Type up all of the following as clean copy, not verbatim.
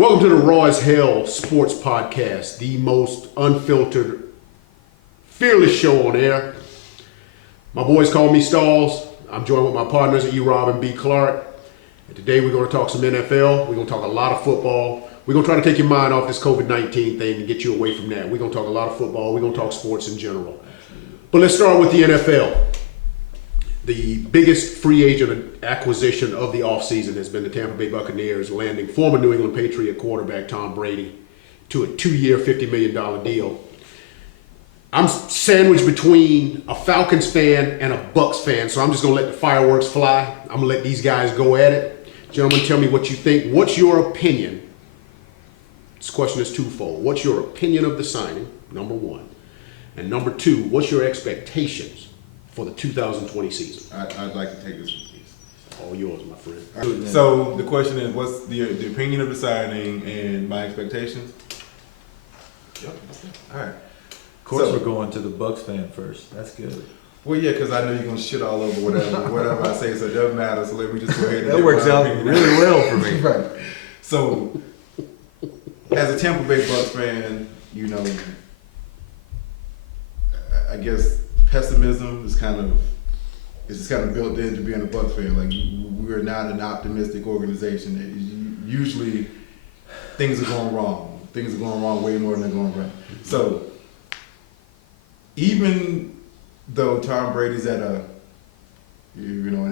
Welcome to the Raw as Hell Sports Podcast, the most unfiltered, fearless show on air. My boys call me Stalls. I'm joined with my partners, E. Rob and B. Clark. And today we're going to talk some NFL. We're going to talk a lot of football. We're going to try to take your mind off this COVID-19 thing and get you away from that. We're going to talk a lot of football. We're going to talk sports in general. But let's start with the NFL. The biggest free agent acquisition of the offseason has been the Tampa Bay Buccaneers landing former New England Patriot quarterback Tom Brady to a 2-year, $50 million deal. I'm sandwiched between a Falcons fan and a Bucs fan, so I'm just going to let the fireworks fly. I'm going to let these guys go at it. Gentlemen, tell me what you think. What's your opinion? This question is twofold. What's your opinion of the signing, number one? And number two, what's your expectations for the 2020 season? I'd like to take this one, please. All yours, my friend. So the question is, what's the opinion of the signing and my expectations? Yep. All right. Of course, we're going to the Bucs fan first. That's good. Well, yeah, because I know you're gonna shit all over whatever I say, so it doesn't matter. So let me just go ahead and that works out really well for me. Right. So, as a Tampa Bay Bucs fan, you know, I guess pessimism is just kind of built into being a Bucs fan. Like, we're not an optimistic organization. Usually, things are going wrong. Things are going wrong way more than they're going right. So, even though Tom Brady's at an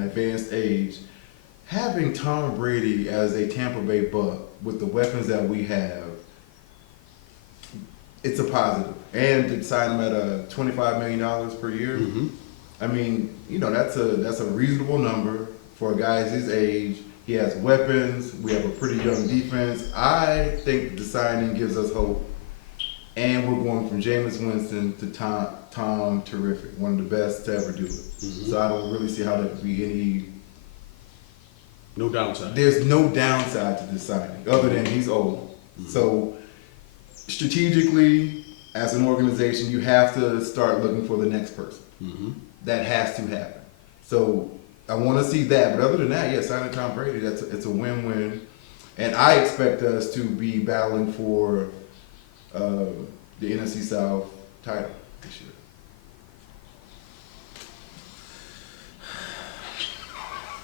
advanced age, having Tom Brady as a Tampa Bay Buc with the weapons that we have, it's a positive. And to sign him at $25 million per year, I mean, you know, that's a reasonable number for a guy his age. He has weapons. We have a pretty young defense. I think the signing gives us hope. And we're going from Jameis Winston to Tom Terrific, one of the best to ever do it. So I don't really see how that could be any... No downside. There's no downside to this signing, other than he's old. So strategically, as an organization, you have to start looking for the next person. That has to happen. So I want to see that. But other than that, yeah, signing Tom Brady, it's a win-win. And I expect us to be battling for the NFC South title this year.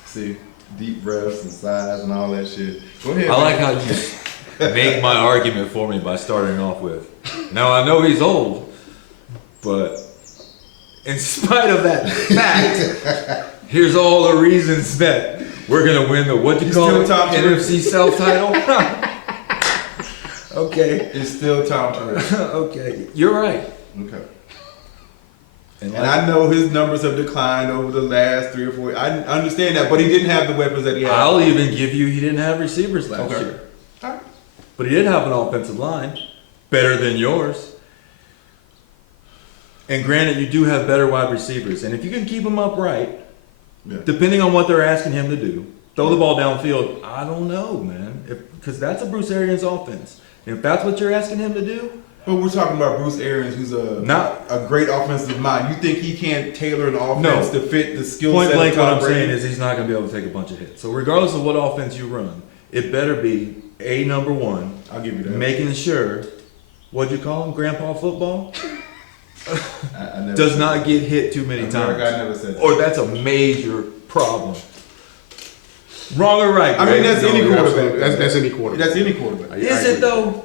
See, deep breaths and sighs and all that shit. Go ahead. I like how you make my argument for me by starting off with, now I know he's old, but in spite of that fact, here's all the reasons that we're going to win the, NFC South title? Okay. It's still Tom Terrific. Okay. You're right. Okay. And I know his numbers have declined over the last 3 or 4 years. I understand that, but he didn't have the weapons that he had. I'll even give you he didn't have receivers last year. All right. But he did have an offensive line. Better than yours. And granted, you do have better wide receivers. And if you can keep them upright, depending on what they're asking him to do, throw the ball downfield, I don't know, man. Because that's a Bruce Arians offense. If that's what you're asking him to do. But we're talking about Bruce Arians, who's not a great offensive mind. You think he can't tailor an offense to fit the skill set? Point blank, what I'm saying is he's not going to be able to take a bunch of hits. So regardless of what offense you run, it better be number one. I'll give you that. Making sure, what'd you call him, Grandpa Football? Does not get hit too many times. I never said that. Or that's a major problem. Wrong or right? I mean, that's any quarterback. That's any quarterback. That's any quarterback. Is it though?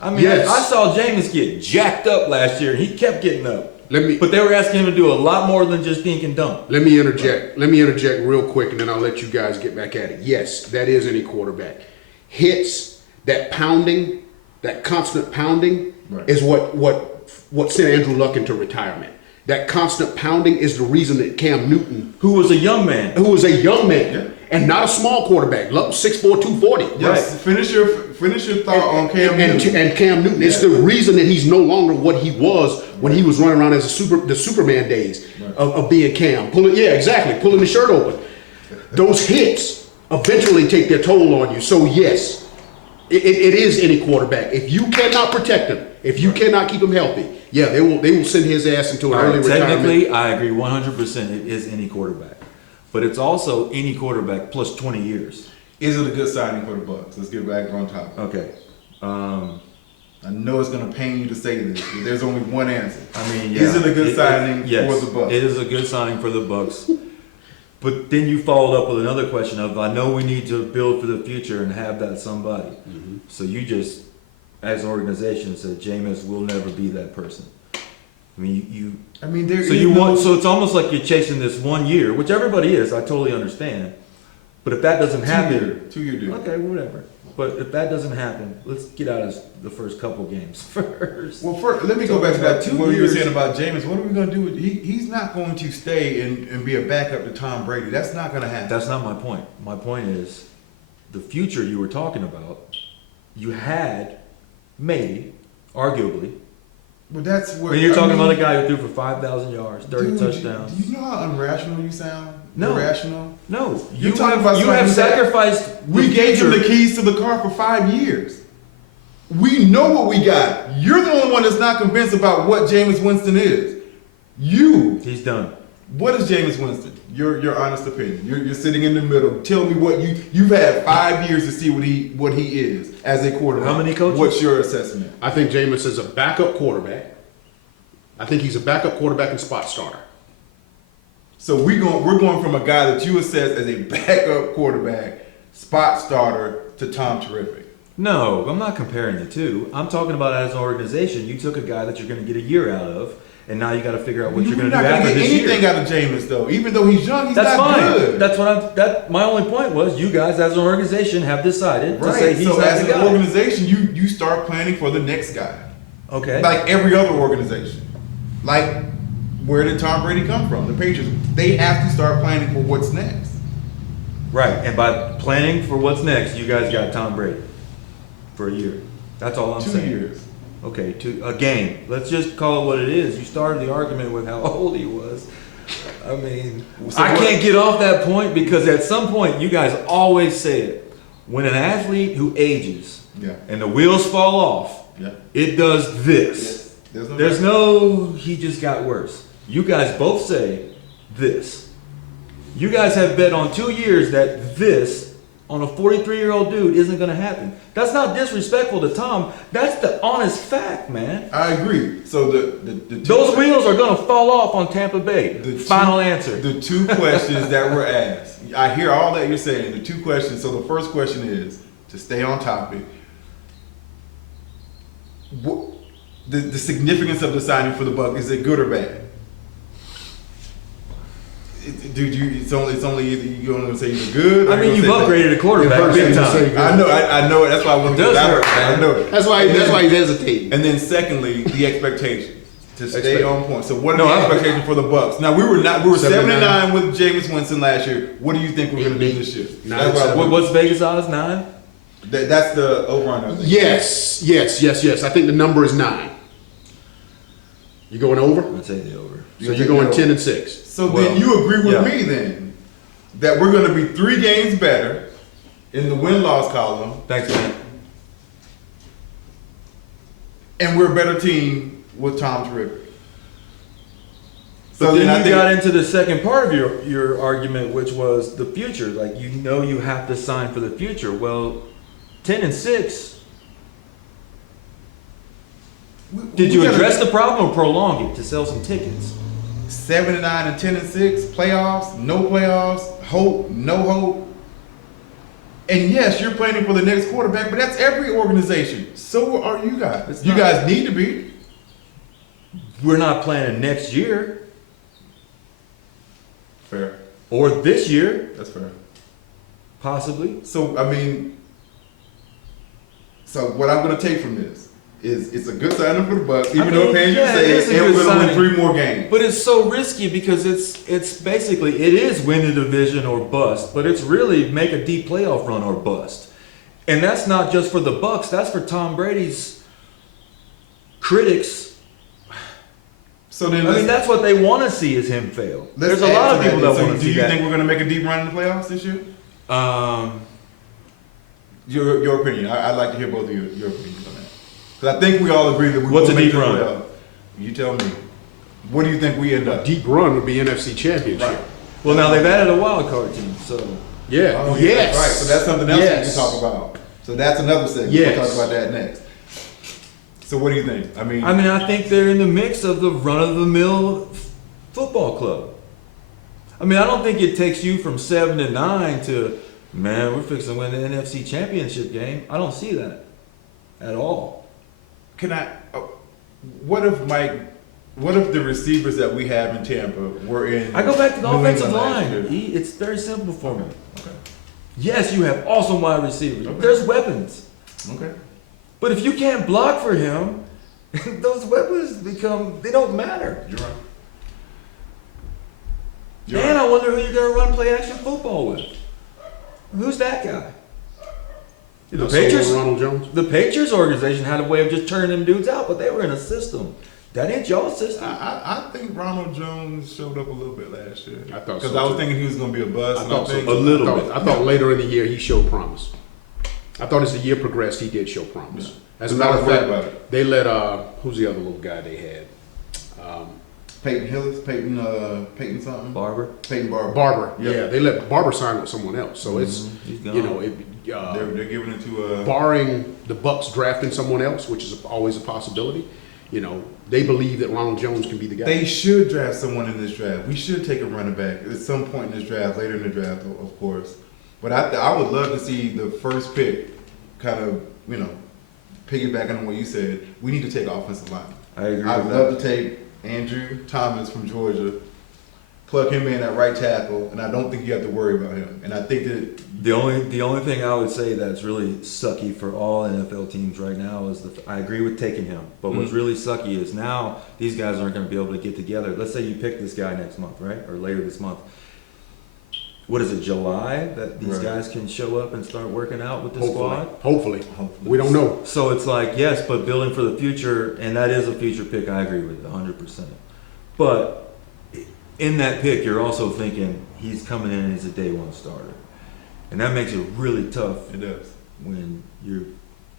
I mean, yes. I saw Jameis get jacked up last year. He kept getting up. But they were asking him to do a lot more than just dink and dunk. Let me interject. Let me interject real quick, and then I'll let you guys get back at it. Yes, that is any quarterback. Hits, that pounding, that constant pounding is what sent Andrew Luck into retirement. That constant pounding is the reason that Cam Newton, who was a young man, and not a small quarterback, 6'4", 240. Yes. Right. Finish your thought on Cam Newton. And Cam Newton, it's the reason that he's no longer what he was when he was running around as the Superman days of being Cam. Pulling the shirt open. Those hits eventually take their toll on you. So yes, it is any quarterback. If you cannot protect him, if you cannot keep him healthy, they will send his ass into an early retirement. Technically, I agree 100%. It is any quarterback. But it's also any quarterback plus 20 years. Is it a good signing for the Bucs? Let's get back on topic. Okay. I know it's going to pain you to say this, but there's only one answer. I mean, yeah. Is it a good signing yes, for the Bucs? It is a good signing for the Bucs. But then you followed up with another question of, I know we need to build for the future and have that somebody. Mm-hmm. So you just, as an organization, said Jameis will never be that person. I mean, I mean, there. so is you no- want, so it's almost like you're chasing this 1 year, which everybody is. I totally understand. But if that doesn't happen, 2-year deal. okay, whatever. But if that doesn't happen, let's get out of the first couple games first. Well, first, let me go back to that. 2 What you were years. saying about Jameis. What are we going to do with? He's not going to stay and be a backup to Tom Brady. That's not going to happen. That's not my point. My point is, the future you were talking about, you had, maybe, arguably. But that's where When you're talking I mean, about a guy who threw for 5,000 yards, 30 dude, touchdowns. Do you know how unrational you sound? No. Irrational. No, You're you talking have, about you have somebody that- sacrificed. We the gave him the future. keys to the car for 5 years. We know what we got. You're the only one that's not convinced about what Jameis Winston is. You. He's done. What is Jameis Winston? Your honest opinion. You're sitting in the middle. Tell me what you've had 5 years to see what he is as a quarterback. How many coaches? What's your assessment? I think Jameis is a backup quarterback. I think he's a backup quarterback and spot starter. So we're going from a guy that you assess as a backup quarterback, spot starter, to Tom Terrific. No, I'm not comparing the two. I'm talking about as an organization. You took a guy that you're going to get a year out of, and now you got to figure out what you're going to do not after gonna get this anything year. out of Jameis though. Even though he's young, he's That's not fine. good. That's what my only point was. You guys, as an organization, have decided to say Right. he's So not as the an guy. organization, you start planning for the next guy. Okay. Like every other organization. Like, where did Tom Brady come from? The Patriots. They have to start planning for what's next. Right, and by planning for what's next, you guys got Tom Brady for a year. That's all I'm 2 saying. years. Okay, a game. Let's just call it what it is. You started the argument with how old he was. I mean, So I what- can't get off that point because at some point, you guys always say it. When an athlete who ages Yeah. and the wheels fall off, Yeah. it does this. There's no, he just got worse. You guys both say this. You guys have bet on 2 years that this on a 43-year-old dude isn't going to happen. That's not disrespectful to Tom. That's the honest fact, man. I agree. So the Those wheels are going to fall off on Tampa Bay. The Final two- answer. The two questions that were asked. I hear all that you're saying. The two questions. So the first question is, to stay on topic, the significance of the signing for the Bucs, is it good or bad? Dude, it's only either you're only gonna say either good. Or I mean, you're you've gonna say upgraded a quarterback It hurts big him to time. say- bad. I know it. That's why I want to It does get that hurt, right. man. I know it. That's why he's hesitating. And then secondly, the expectations to stay Expect- on point. So what are No, the I- expectations for the Bucs? Now we were 79 79 with Jameis Winston last year. What do you think we're going to do this year? That's what I want- What's Vegas odds? 9? That's the over-under. I think. Yes. I think the number is 9. You going over? I'd say the over. So you're going 10 and 6. So Well, then you agree with yeah. me then that we're going to be 3 games better in the win-loss column, Thanks, man. and we're a better team with Tom Terrific. But then then I you think- got into the second part of your argument, which was the future. Like, you know you have to sign for the future. Well, 10 and 6. Did you address the problem or prolong it to sell some tickets? 7 and 9 and 10 and 6 playoffs? No playoffs? Hope? No hope? And yes, you're planning for the next quarterback, but that's every organization. So are you guys. It's You not- guys need to be. We're not planning next year Fair. or this year, That's fair. possibly. So I mean, so what I'm going to take from this is it's a good signing for the Bucs, even though it pains you to yeah, say it is it, a and good we're going to win signing. 3 more games. But it's so risky because it's basically, it is win the division or bust, but it's really make a deep playoff run or bust. And that's not just for the Bucs, that's for Tom Brady's critics. So then, I mean, that's what they want to see is him fail. There's a lot of people that want to do see you that. think we're going to make a deep run in the playoffs this year? Your opinion. I'd like to hear both of your opinions on that. Because I think we all agree that we What's will a make deep the run? playoffs. You tell me. What do you think we end A up? deep run would be NFC Championship. Right. Well, now they've added a wild card team, so Yeah. Oh, Yes. Right. So that's something else Yes. we can talk about. So that's another segment. Yes. We'll talk about that next. So what do you think? I think they're in the mix of the run-of-the-mill football club. I mean, I don't think it takes you from 7-9 to, man, we're fixing to win the NFC Championship game. I don't see that at all. What if the receivers that we have in Tampa were in? I go back to the New offensive England last line. year? It's very simple for me. Okay. Yes, you have awesome wide receivers. Okay. There's weapons. Okay. But if you can't block for him, those weapons they don't matter. You're right. And I wonder who you're going to run play action football with. Who's that guy? The Patriots. Ronald Jones. The Patriots organization had a way of just turning them dudes out, but they were in a system. That ain't y'all's system. I think Ronald Jones showed up a little bit last year. I thought so, Because I was too. thinking he was going to be a bust. I thought so. A little bit. I thought later in the year he showed promise. I thought as the year progressed, he did show promise. Yeah. As a I matter was of worried fact, about it. they let who's the other little guy they had? Peyton Hillis, Peyton something, Barber. Peyton Barber. Barber. Yep. Yeah, they let Barber sign with someone else. So it's He's gone. They're giving it to barring the Bucks drafting someone else, which is always a possibility. They believe that Ronald Jones can be the guy. They should draft someone in this draft. We should take a running back at some point in this draft, later in the draft, of course. But I would love to see the first pick kind of, piggybacking on what you said. We need to take offensive line. I agree I'd with love to take Andrew Thomas from Georgia, plug him in at right tackle, and I don't think you have to worry about him. And I think that The only thing I would say that's really sucky for all NFL teams right now is I agree with taking him, but what's really sucky is now these guys aren't going to be able to get together. Let's say you pick this guy next month, right, or later this month. What is it, July, that these Right. guys can show up and start working out with the squad? Hopefully. We don't know. So it's like, yes, but building for the future, and that is a future pick, I agree with 100%. But in that pick, you're also thinking he's coming in as a day one starter. And that makes it really tough it does. when you're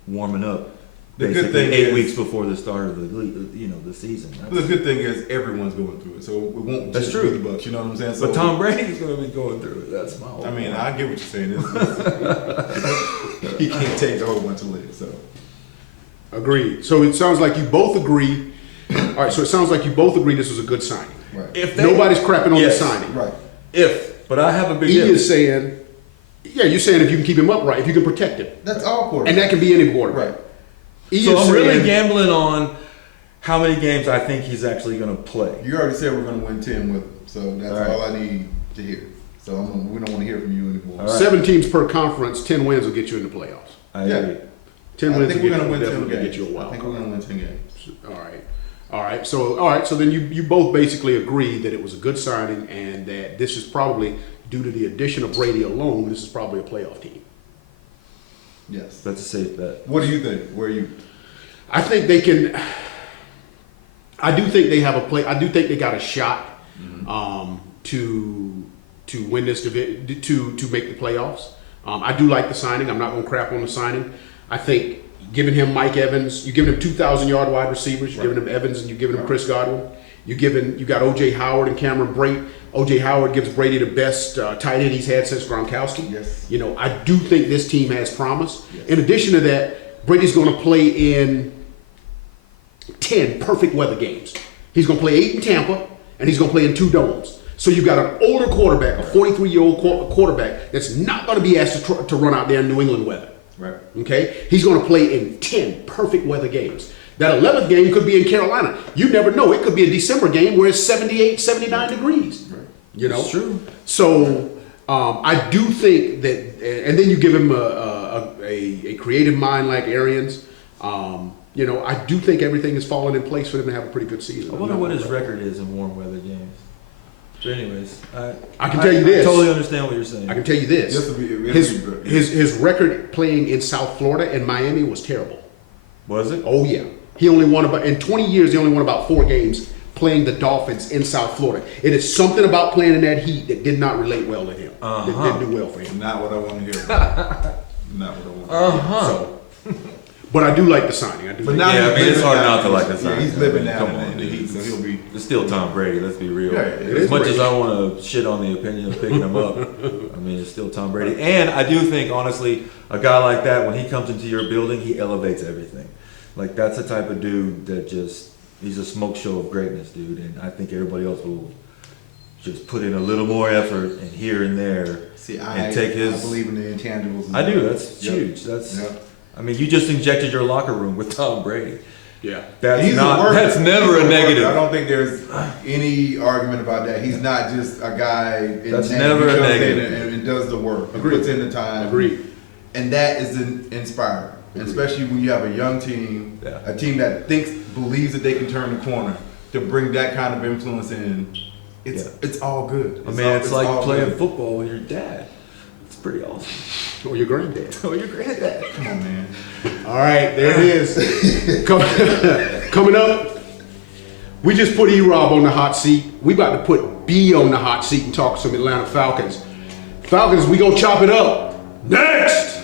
warming up The good basically thing 8 is- weeks before the start of the season. The good thing is everyone's going through it, so it won't That's just true. be the Bucks. You know what I'm saying? So, But Tom Brady's going to be going through it. That's my whole I mean, point. I get what you're saying. He can't take a whole bunch of legs. So Agreed. So it sounds like you both agree. All right. So it sounds like you both agree this was a good signing. right, If they- Nobody's crapping on Yes. the signing. right. but I have a big E if. is saying, yeah, you're saying if you can keep him upright, if you can protect him, That's all quarterbacks. and that can be any quarterback. Right. E So is I'm really saying, gambling on how many games I think he's actually going to play. You already said we're going to win 10 with him, so that's All right. all I need to hear. So we don't want to hear from you anymore. All right. 7 teams per conference, 10 wins will get you in the playoffs. I Yeah. agree. 10 I wins think will we're get, going to win 10 definitely games. get you a I wild think card. we're going to win 10 games. All right. So then you both basically agree that it was a good signing and that this is probably, due to the addition of Brady alone, this is probably a playoff team. Yes. That's a safe bet. What do you think? Where are you? I think they can. I do think they have a play. I do think they got a shot to win this division, to make the playoffs. I do like the signing. I'm not going to crap on the signing. I think giving him Mike Evans, you're giving him 2,000-yard wide receivers. You're giving him Evans and you're giving him Chris Godwin. You got O.J. Howard and Cameron Brate. O.J. Howard gives Brady the best tight end he's had since Gronkowski. Yes. I do think this team has promise. Yes. In addition to that, Brady's going to play in 10 perfect weather games. He's going to play 8 in Tampa, and he's going to play in 2 domes. So you've got an older quarterback, a 43-year-old quarterback that's not going to be asked to run out there in New England weather. Right. Okay? He's going to play in 10 perfect weather games. That 11th game could be in Carolina. You never know. It could be a December game where it's 78, 79 degrees. Right. It's true. So I do think that, and then you give him a creative mind like Arians. I do think everything is falling in place for them to have a pretty good season. I wonder what his record is in warm weather games. But anyways, I can tell you this. I totally understand what you're saying. I can tell you this. This will be good. His record playing in South Florida and Miami was terrible. Was it? Oh yeah, he only won in 20 years. He only won about 4 games playing the Dolphins in South Florida. It is something about playing in that heat that did not relate well to him. That didn't do well for him. Not what I want to hear. Not what I want to hear. So, But I do like the signing. I do. But think now Yeah, I he's mean, it's living hard down- not to like the Yeah, sign. he's living I mean, down come in on, the dude. Heat, so he'll be. It's still Tom Brady, let's be real. Yeah, it is As much Brady. as I want to shit on the opinion of picking him up, I mean, it's still Tom Brady. And I do think, honestly, a guy like that, when he comes into your building, he elevates everything. Like, that's the type of dude that just, he's a smoke show of greatness, dude. And I think everybody else will just put in a little more effort and here and there. See, and take his. I believe in the intangibles. I do, that's Yep. huge. That's, Yep. I mean, you just injected your locker room with Tom Brady. Yeah. That's He's a not, worker. that's never He's a worker. negative. I don't think there's any argument about that. He's not just a guy. That's name. never He a comes in negative. and does the work. He Agreed. puts in the time. Agreed. And that is inspiring, and especially when you have a young team, Yeah. a team that believes that they can turn the corner. To bring that kind of influence in, it's all good. I mean, it's like all playing good. football with your dad. It's pretty awesome. Or your granddad. Oh, your granddad. Come on, man. All right, there it is. Coming up, we just put E-Rob on the hot seat. We about to put B on the hot seat and talk some Atlanta Falcons. Falcons, we gonna chop it up next.